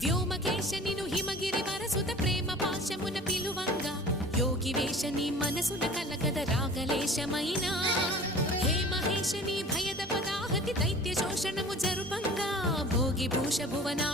వ్యోమకేశనిను హిమగిరి వరసుత ప్రేమ పాశమున పిలువంగా యోగి వేషని మనసున కలకద రాగలేశమైనా హే మహేశని భయద పదాహతి దైత్య శోషణము జరుపంగా భోగి భూష భువనా